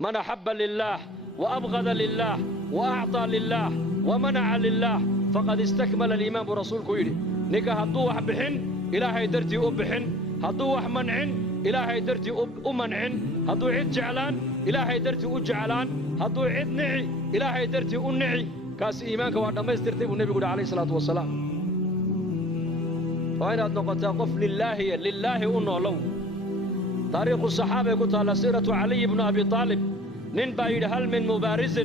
من أحب لله وأبغض لله وأعطى لله ومنع لله فقد استكمل الإيمان برسولك يري نيكا هدو بحن إلهي درتي أبحن هدو منعن إلهي درتي أمنعن هدو عد جعلان إلهي درتي أجعلان هدو عد نعي إلهي درتي أنعي كاس إيمانك وعندما ما يسترتب النبي عليه الصلاة والسلام وأين نقطة قف لله أنه تاريخ الصحابة قلت على سيرة علي بن أبي طالب ننبا هل من مبارز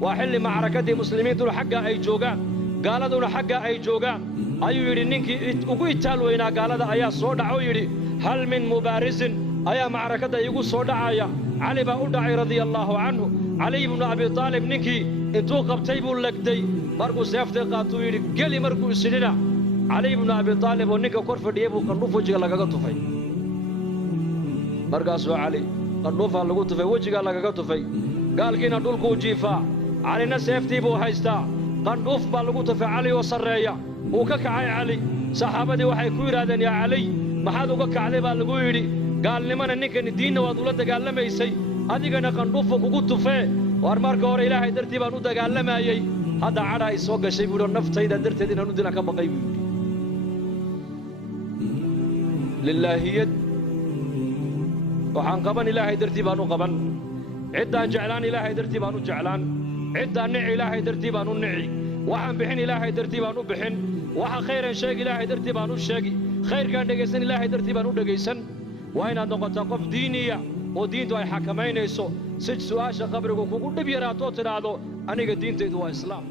وحل معركة مسلمين دول حقا أي جوغان قال دول حقا أي جوغان أيو يري ننكي ugu itaalweyna gaalada ayaa soo dhaco yiri hal min mubarizin ayaa macrakada igu soo dhacaya Ali baa u dhacay radiyallahu anhu Ali ibn Abi Talib ninkii intuu qabtay buu lagday markuu seeftay qaatuu yiri gali markuu isidina Ali ibn Abi Talib oo ninka kor fadhiyay buu qandhuuf wajiga lagaga tufay markaasuu Ali qandhuufa lagu tufay wajiga lagaga tufay gaalkiina dhulku jiifaa Alina seeftii buu haystaa qandhuuf baa lagu tufay Ali oo sareeya وككعي علي صحابتي waxay ku yiraahdeen ya Ali maxaad uga kacday baa lagu yiri gaalnimada ninkan diinna waad ula dagaalamaysay adigana qandhuuf kugu tufee war marka hore Ilaahay dartii baan u dagaalamayay hada cara ay soo gashay buu naftayda darteed inaan u dina ka baqay lillaahiyad waxaan qaban Ilaahay dartii baan u qaban cidaan jeclaan Ilaahay dartii baan u jeclaan cidaan nici Ilaahay dartii baan u nici waxaan bixin Ilaahay dartii baan u bixin waxa khayran sheeg Ilaahay dartii baan u sheegi khayrkan dhageysan Ilaahay dartii baan u dhageysan waa inaad noqoto qof diiniya oo diintu ay xakameynayso si su'aasha qabriga kugu dhib yaraato tiraado aniga diintaydu waa islaam